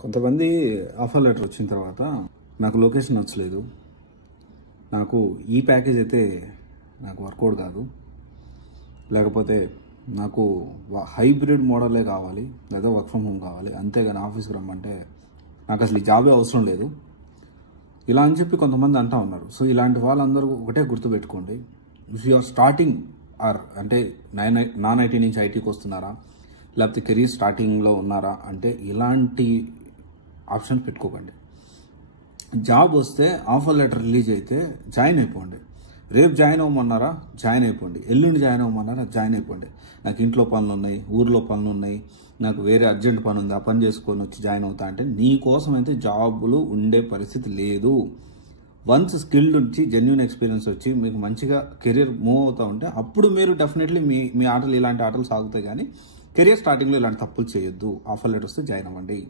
కొంతమంది offer letter వచ్చిన తర్వాత నాకు లొకేషన్ నచ్చలేదు, నాకు ఈ ప్యాకేజ్ అయితే నాకు వర్కౌట్ కాదు, లేకపోతే నాకు హైబ్రిడ్ మోడలే కావాలి లేదా వర్క్ ఫ్రమ్ హోమ్ కావాలి, అంతేగాని ఆఫీస్కి రమ్మంటే నాకు అసలు ఈ జాబే అవసరం లేదు ఇలా అని చెప్పి కొంతమంది అంటా ఉన్నారు. సో ఇలాంటి వాళ్ళందరూ ఒకటే గుర్తుపెట్టుకోండి, ఇఫ్ యు ఆర్ స్టార్టింగ్ అంటే నాన్ ఐటీ నుంచి ఐటీకి వస్తున్నారా, లేకపోతే కెరీర్ స్టార్టింగ్లో ఉన్నారా అంటే ఇలాంటి ఆప్షన్ పెట్టుకోకండి. జాబ్ వస్తే ఆఫర్ లెటర్ రిలీజ్ అయితే జాయిన్ అయిపోండి. రేపు జాయిన్ అవ్వమన్నారా జాయిన్ అయిపోండి, ఎల్లుండి జాయిన్ అవ్వమన్నారా జాయిన్ అయిపోండి. నాకు ఇంట్లో పనులు ఉన్నాయి, ఊర్లో పనులు ఉన్నాయి, నాకు వేరే అర్జెంట్ పని ఉంది, ఆ పని చేసుకొని వచ్చి జాయిన్ అవుతా అంటే నీ కోసం అయితే జాబులు ఉండే పరిస్థితి లేదు. వన్స్ స్కిల్డ్ వచ్చి జెన్యున్ ఎక్స్పీరియన్స్ వచ్చి మీకు మంచిగా కెరీర్ మూవ్ అవుతూ ఉంటే అప్పుడు మీరు డెఫినెట్లీ మీ ఆటలు ఇలాంటి ఆటలు సాగుతాయి. కానీ కెరీర్ స్టార్టింగ్లో ఇలాంటి తప్పులు చేయొద్దు. ఆఫర్ లెటర్ వస్తే జాయిన్ అవ్వండి.